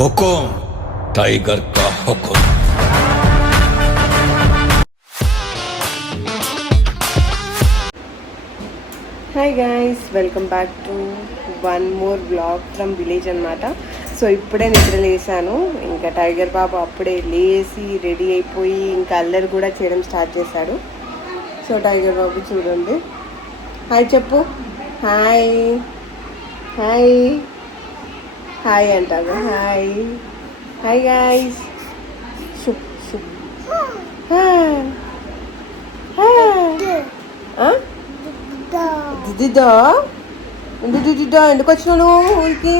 हुकुम tiger का हुकुम। Hi guys, welcome back to one more blog from village అనమాట. So ఇప్పుడే నిద్ర లేసాను. ఇంకా టైగర్ బాబు అప్పుడే లేచి రెడీ అయిపోయి ఇంకా అల్లరి కూడా చేయడం స్టార్ట్ చేశాడు. సో టైగర్ బాబు చూడండి, హాయ్ చెప్పు, హాయ్ హాయ్ హాయ్ అంటారు. హాయ్ హాయ్ గైస్, షుప్ షుప్ దిద్దా ఎందుకు వచ్చినాను ఊరికి,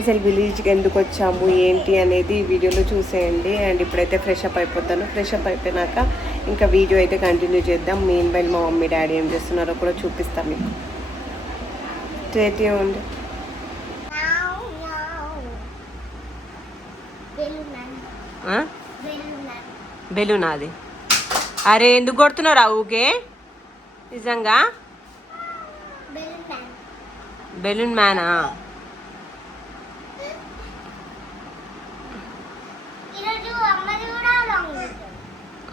అసలు విలేజ్కి ఎందుకు వచ్చాము ఏంటి అనేది వీడియోలో చూసేయండి. అండ్ ఇప్పుడైతే ఫ్రెష్ అప్ అయిపోతాను. ఫ్రెష్ అప్ అయిపోయినాక ఇంకా వీడియో అయితే కంటిన్యూ చేద్దాం. మెయిన్ వైల్ మా మమ్మీ డాడీ ఏం చేస్తున్నారో కూడా చూపిస్తాను మీకు. స్టే ఉండి బెలూన్ అది. అరే ఎందుకు కొడుతున్నారా ఊకే? నిజంగా బెలూన్ మ్యానా?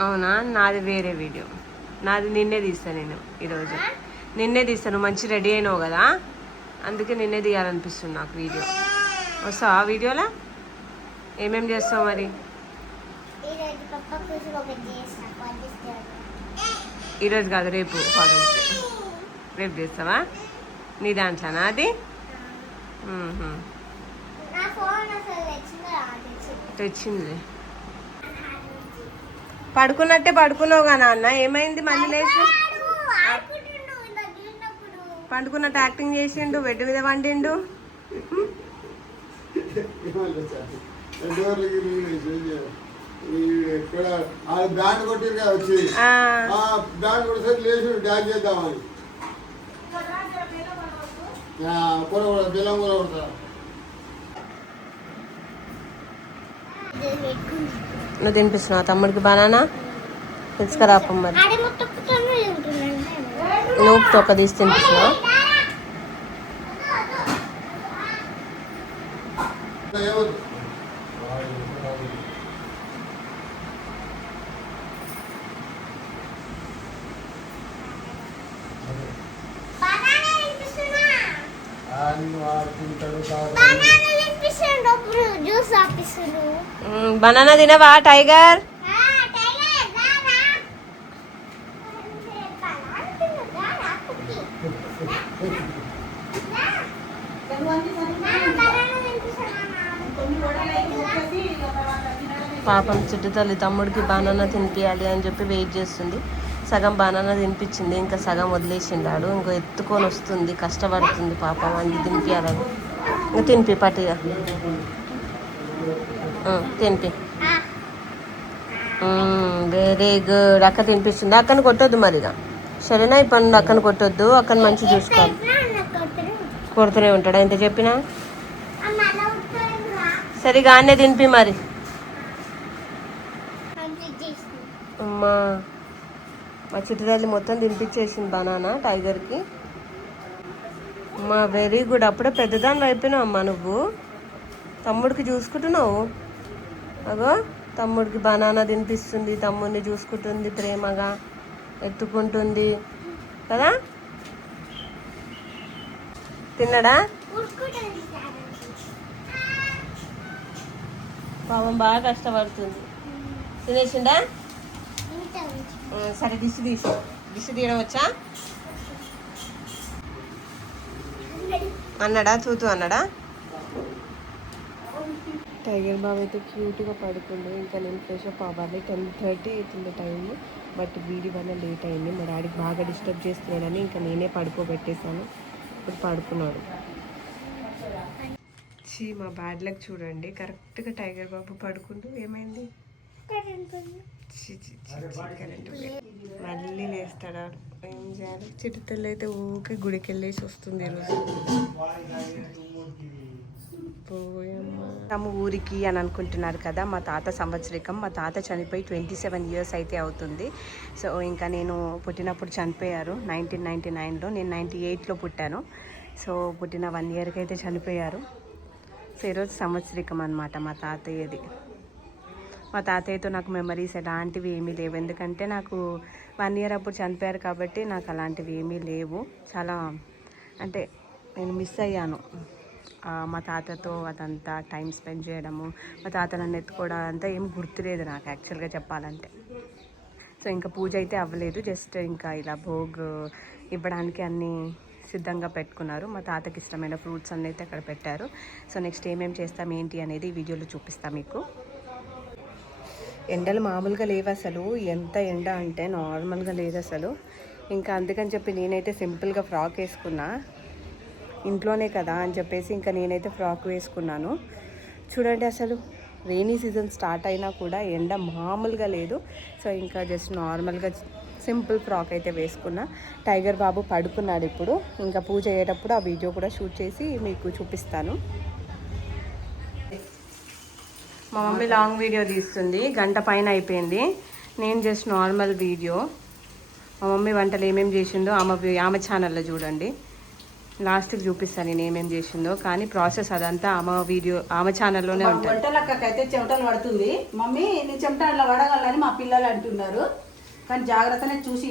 అవునా, నాది వేరే వీడియో. నాది నిన్నే తీస్తాను నేను ఈరోజు. నిన్నే తీస్తాను, మంచి రెడీ అయినావు కదా, అందుకే నిన్నే తీయాలనిపిస్తుంది నాకు వీడియో. వస్తావా వీడియోలో? ఏమేమి చేస్తావు మరి? ఈరోజు కాదు, రేపు ఫాదర్స్ డే. రేపు చేస్తావా? నీ దాంట్లోనా అది? తెచ్చింది. పడుకున్నట్టే పడుకున్నావు కదా నాన్న, ఏమైంది మళ్ళీ లేచి? పండుకున్నట్టు యాక్టింగ్ చేసిండు, బెడ్ మీద వండిండు. నువ్వు తినిపిస్తున్నావు తమ్ముడికి బనానా? తీసుకురాపం మరి. నువ్వు తొక్క తీసి తినిపిస్తున్నావు. బనానా తినవా టైగర్? పాపం చిట్టు తల్లి తమ్ముడికి బనానా తినిపించాలి అని చెప్పి వెయిట్ చేస్తుంది. సగం బనానా తినిపించింది, ఇంకా సగం వదిలేసిండాడు. ఇంకో ఎత్తుకొని వస్తుంది, కష్టపడుతుంది పాపం అది తినిపించాలని. ఇంకా తినిపి పట్టిగా తినిపి. Very good. అక్క తినిపిస్తుంది. అక్కను కొట్టొద్దు మరిగా, సరేనా? ఈ పనులు అక్కను కొట్టొద్దు, అక్కను మంచిగా చూసుకోవాలి. కొడుతూనే ఉంటాడు ఎంత చెప్పినా. సరిగా అన్నే తినిపి మరి. అమ్మా, మా చిట్టుదల్లి మొత్తం తినిపించేసింది బనానా టైగర్కి. అమ్మా వెరీ గుడ్. అప్పుడే పెద్దదాన్ని అయిపోయినావు అమ్మా నువ్వు. తమ్ముడికి చూసుకుంటున్నావు. అగో తమ్ముడికి బనానా తినిపిస్తుంది, తమ్ముడిని చూసుకుంటుంది, ప్రేమగా ఎత్తుకుంటుంది కదా. తిన్నాడా? పాపం బాగా కష్టపడుతుంది. తినేసిండా? సరే దిష్టి తీయడం వచ్చా అన్నాడా? తూతూ అన్నాడా? టైగర్ బాబు అయితే క్యూట్గా పడుకుండు. ఇంకా నేను ఫ్రెష్ అప్ అవ్వాలి. 10:30 అవుతుంది టైం. బట్ వీడి వల్ల లేట్ అయింది. మా డాడీకి బాగా డిస్టర్బ్ చేస్తున్నాడని ఇంకా నేనే పడుకోబెట్టేశాను. ఇప్పుడు పడుకున్నాడు. మా బ్యాడ్ లక్ చూడండి, కరెక్ట్గా టైగర్ బాబు పడుకుంటూ ఏమైంది? కరెంట్ మళ్ళీ లేస్తాడా? ఏం చేయాలి? చిట్టుతల్లి అయితే ఊకే గుడికి వెళ్ళేసి వస్తుంది ఈరోజు. తమ ఊరికి అని అనుకుంటున్నారు కదా, మా తాత సంవత్సరికం. మా తాత చనిపోయి 27 years అయితే అవుతుంది. సో ఇంకా నేను పుట్టినప్పుడు చనిపోయారు 1999లో. నేను 98లో పుట్టాను. సో పుట్టిన 1 yearకి అయితే చనిపోయారు. సో ఈరోజు సంవత్సరికం అనమాట మా తాతయ్యది. మా తాతయ్యతో నాకు మెమరీస్ ఎలాంటివి ఏమీ లేవు, ఎందుకంటే నాకు 1 year అప్పుడు చనిపోయారు కాబట్టి నాకు అలాంటివి ఏమీ లేవు. చాలా అంటే నేను మిస్ అయ్యాను మా తాతతో అదంతా టైం స్పెండ్ చేయడము, మా తాత నన్ను ఎత్తుకోవడం అంతా ఏం గుర్తులేదు నాకు యాక్చువల్గా చెప్పాలంటే. సో ఇంకా పూజ అయితే అవ్వలేదు, జస్ట్ ఇంకా ఇలా భోగ్ ఇవ్వడానికి అన్నీ సిద్ధంగా పెట్టుకున్నారు. మా తాతకి ఇష్టమైన ఫ్రూట్స్ అన్నీ అయితే అక్కడ పెట్టారు. సో నెక్స్ట్ ఏమేమి చేస్తాం ఏంటి అనేది ఈ వీడియోలో చూపిస్తాం మీకు. ఎండలు మామూలుగా లేవు అసలు, ఎంత ఎండ అంటే నార్మల్గా లేదు అసలు. ఇంకా అందుకని చెప్పి నేనైతే సింపుల్గా ఫ్రాక్ వేసుకున్నా, ఇంట్లోనే కదా అని చెప్పేసి ఇంకా నేనైతే ఫ్రాక్ వేసుకున్నాను. చూడండి అసలు రెయినీ సీజన్ స్టార్ట్ అయినా కూడా ఎండ మామూలుగా లేదు. సో ఇంకా జస్ట్ నార్మల్గా సింపుల్ ఫ్రాక్ అయితే వేసుకున్నా. టైగర్ బాబు పడుకున్నాడు ఇప్పుడు, ఇంకా పూజ అయ్యేటప్పుడు ఆ వీడియో కూడా షూట్ చేసి మీకు చూపిస్తాను. మా మమ్మీ లాంగ్ వీడియో తీస్తుంది, 1 గంట పైన అయిపోయింది. నేను జస్ట్ నార్మల్ వీడియో. మా మమ్మీ వంటలు ఏమేమి చేసిందో ఆమె ఛానల్లో చూడండి, లాస్ట్కి చూపిస్తాను నేను ఏమేమి చేసిందో. కానీ ప్రాసెస్ అదంతా ఆమె ఛానల్లోనే ఉంటుంది. వంటలకైతే చెమటలు పడుతుంది మమ్మీ, నేను చెమట అట్లా పడగలని మా పిల్లలు అంటున్నారు, కానీ జాగ్రత్తనే చూసి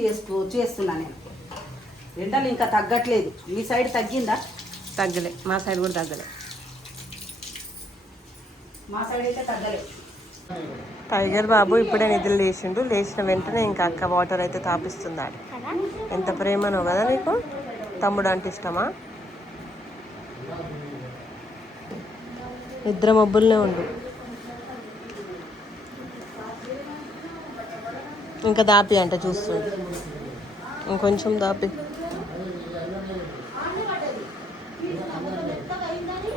చేస్తున్నా నేను. ఎండలు ఇంకా తగ్గట్లేదు. మీ సైడ్ తగ్గిందా? తగ్గలే, మా సైడ్ కూడా తగ్గలే. మా సైడ్ అయితే తగ్గలేదు. టైగర్ బాబు ఇప్పుడే నిద్ర లేచిండు, లేచిన వెంటనే ఇంకా అక్క వాటర్ అయితే తాపిస్తున్నాడు. ఎంత ప్రేమనో కదా నీకు, తమ్ముడు అంటే ఇష్టమా? నిద్ర మబ్బుల్నే ఉండు. ఇంకా దాపి అంట చూస్తుంది, ఇంకొంచెం దాపి.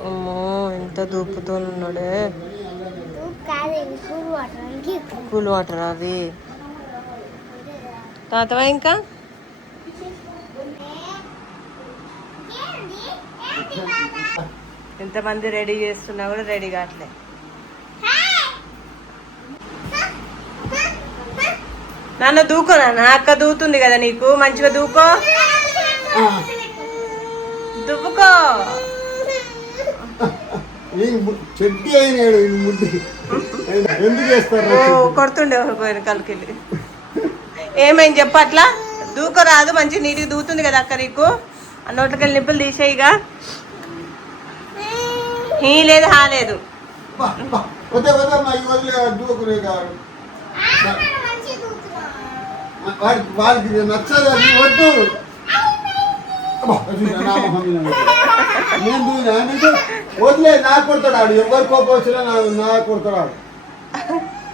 అమ్మో ఎంత దూపుతో ఉన్నాడే. కూల్ వాటర్ అవి తాతవా. ఇంకా ఎంతమంది రెడీ చేస్తున్నా కూడా రెడీ కావట్లే. నాన్న దూకో, నాన్న అక్క దూతుంది కదా నీకు, మంచిగా దూకో, దువ్వుకో. కొడుతుండే పోయిన కలికెళ్ళి. ఏమైంది చెప్పట్లా, దూకో రాదు, మంచి నీటికి దూతుంది కదా అక్క నీకు. ఆ నోట్లకెళ్ళి నిప్పులు తీసేయిగా. హీ లేదు హా లేదు. వాళ్ళకి నచ్చదు అది వద్దు. వదిలే, నాకు కొడతాడు ఆడు. ఎవరు కోపం వచ్చినా నాకు కొడతాడు ఆడు.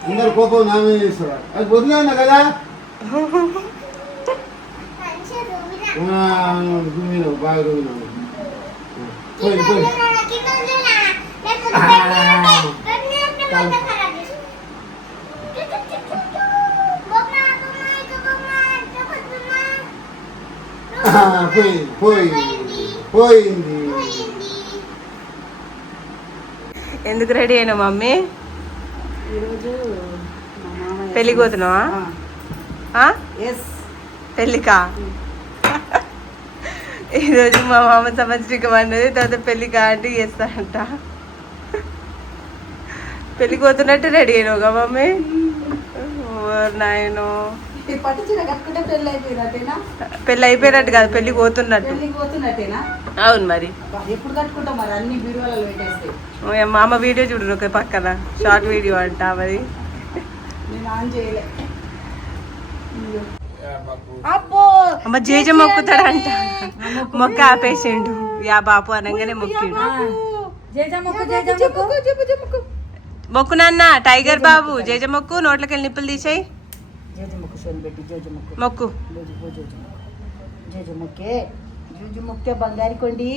అందరు కోపం నా మీద చేస్తాడు. అది వదిలేనా కదా, బాగా రోజు పోయి పోయి. పోయింది. ఎందుకు రెడీ అయినా మమ్మీ? ఈరోజు పెళ్ళికి పోతున్నావా? పెళ్ళికా? ఈరోజు మా మామ సంవత్సరికం అన్నది, తర్వాత పెళ్ళికా అంటే చేస్తాడంట. పెళ్ళికి పోతున్నట్టు రెడీ అయినావుగా మమ్మీ? నాయను పెళ్ళి అయిపోయినట్టు కాదు, పెళ్ళికి పోతున్నట్టు. అవును మరి. ఎప్పుడు కట్టుకుంటాం మరి, అన్ని బీరువాలలో పెట్టేస్తే. మా అమ్మ వీడియో చూడు ఒక పక్కన, షార్ట్ వీడియో అంట మరి. నేను ఆన్ చేయలే. అమ్మ జేజ మొక్కుతాడంట, మొక్క ఆపేసిండు. యా బాపు అనగానే మొక్కిండు. మొక్కు నాన్న, టైగర్ బాబు జేజ మొక్కు, నోట్లకెళ్ళి నిప్పులు తీసేయి. మొక్కు. మొక్కే బంగారు కొండి.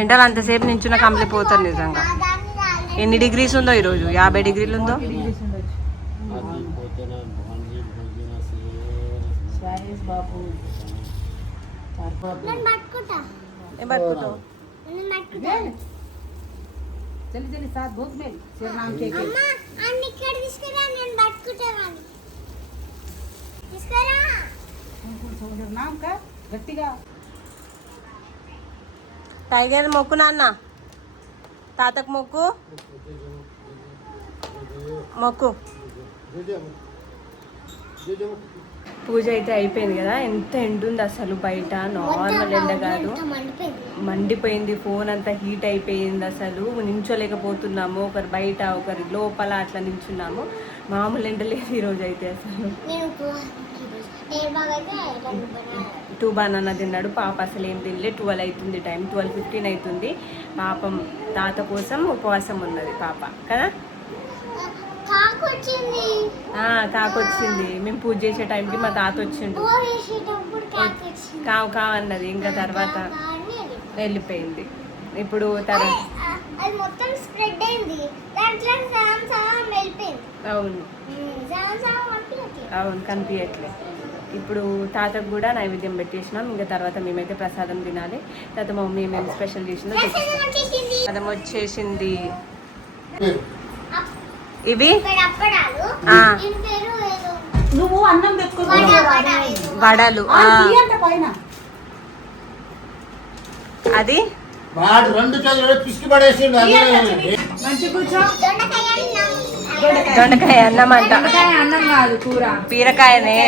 ఎండలు అంతసేపు నించున్న కంప్లీట్ పోతారు నిజంగా. ఎన్ని డిగ్రీస్ ఉందో ఈరోజు? 50 degrees ఉందో. जल्दी जल्दी साथ भोग में श्री राम के अम्मा अन्नी कर दिसकरा నేను పట్టుకుంటాను తీసుకరా నాక గట్టిగా టైగర్ మొక్కు నాన్న, తాతకు మొక్కు మొక్కు. పూజ అయితే అయిపోయింది కదా. ఎంత ఎండ ఉంది అసలు బయట, నార్మల్ ఎండ కాదు, మండిపోయింది. ఫోన్ అంతా హీట్ అయిపోయింది. అసలు నించోలేకపోతున్నాము, ఒకరు బయట ఒకరి లోపల అట్లా నించున్నాము. మామూలు ఎండ లేదు ఈరోజు అయితే. అసలు 2 బనానా తిన్నాడు పాప, అసలు ఏం తినలే. 12 అవుతుంది టైం, 12:15 అవుతుంది. పాపం తాత కోసం ఉపవాసం ఉన్నది పాప కదా. కాకొచ్చింది. మేము పూజ చేసే టైంకి మా తాత వచ్చిండు. కావు కావు అన్నది, ఇంకా తర్వాత వెళ్ళిపోయింది. ఇప్పుడు అవును అవును కనిపించట్లే. ఇప్పుడు తాతకు కూడా నైవేద్యం పెట్టేసినాం. ఇంకా తర్వాత మేమైతే ప్రసాదం తినాలి. తర్వాత మా మమ్మీ మేము స్పెషల్ చేసిందో ప్రసాదం వచ్చేసింది. ఇవి నువ్వు అన్నం వడలు, అది దొండకాయ అన్నం అంట. అన్నం కాదు కూర, బీరకాయనే.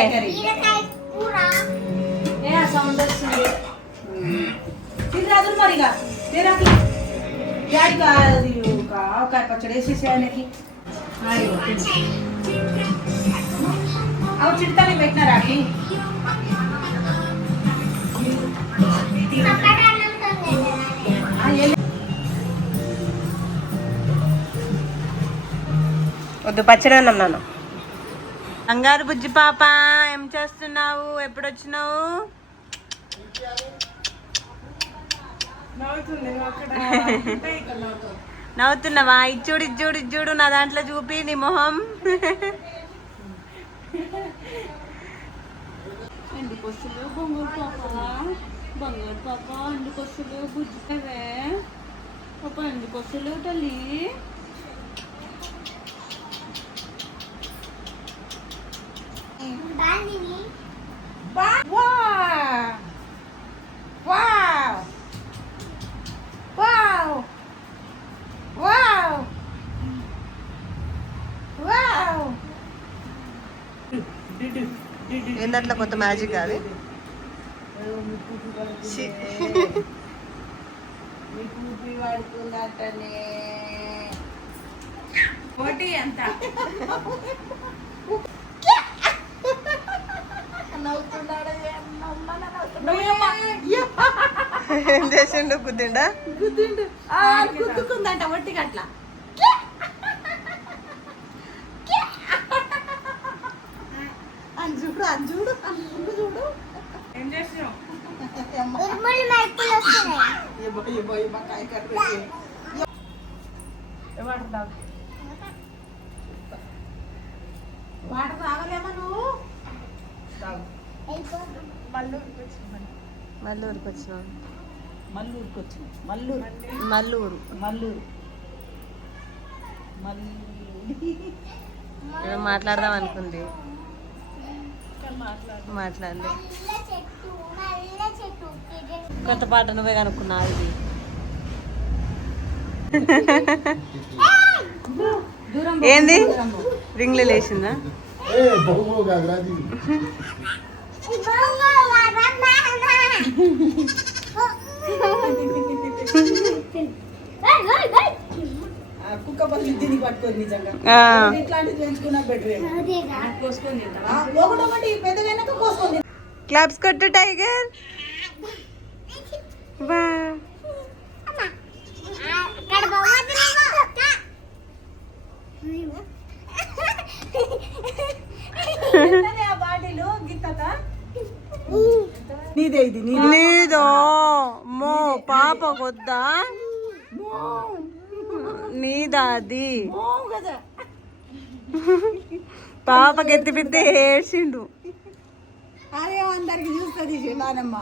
సౌండ్ వచ్చింది మరిగా ఆవకాయ పచ్చడి వేసేసి ఆయనకి. అవి చిడతానే పెట్టినారా అకి? వద్దు, పచ్చడి అన్నం నాన్న. బంగారు బుజ్జి పాప ఏం చేస్తున్నావు? ఎప్పుడు వచ్చినావు? నవ్వుతున్నావా? ఇచ్చుడు ఇచ్చుడు ఇచ్చుడు నా దాంట్లో చూపి నీ మొహం. ఎండుకొస్తులు బంగారు పాప ఎండుకొస్తులు బుజ్జివే పాప, ఎండుకొస్తులు తల్లి. ఏందట్లా కొత్త మ్యాజిక్ అది. వాడుకున్నట్టనే పోటీ ఎంత ఏం చేసిండు? గుద్దిండా? గుద్దుకుందంట ఒట్టిగా అట్లా. అంజుడు అంజుడు అంజుడు చూడు ఏం చేసినావు? వాటర్ తాగలేమా నువ్వు? మల్లూరుకి వచ్చినావు? మల్లూరుకి వచ్చినావు. మల్లూరు మాట్లాడదాం అనుకుంది, మాట్లాడలే. కొత్త పాట నువ్వే కనుక్కున్నావు. ఇది ఏంది? రింగ్లు లేచిందా? కుక్క పల్లి దీనికి పట్టుకొని నిజంగా ఇట్లాంటిది పెంచుకున్నా బెటర్. కోసుకొని తింటావా? ఒకటి పెద్దగైనాక కోసుకొని. క్లాప్స్ కొట్టు టైగర్. బాటిలు గిత్తత నీదే, ఇది నీదో మో పాప కొద్దా నీదా అది. పాపకి ఎత్తిపితే ఏడ్చిండు. అరే అందరికి చూస్తుంది నానమ్మ.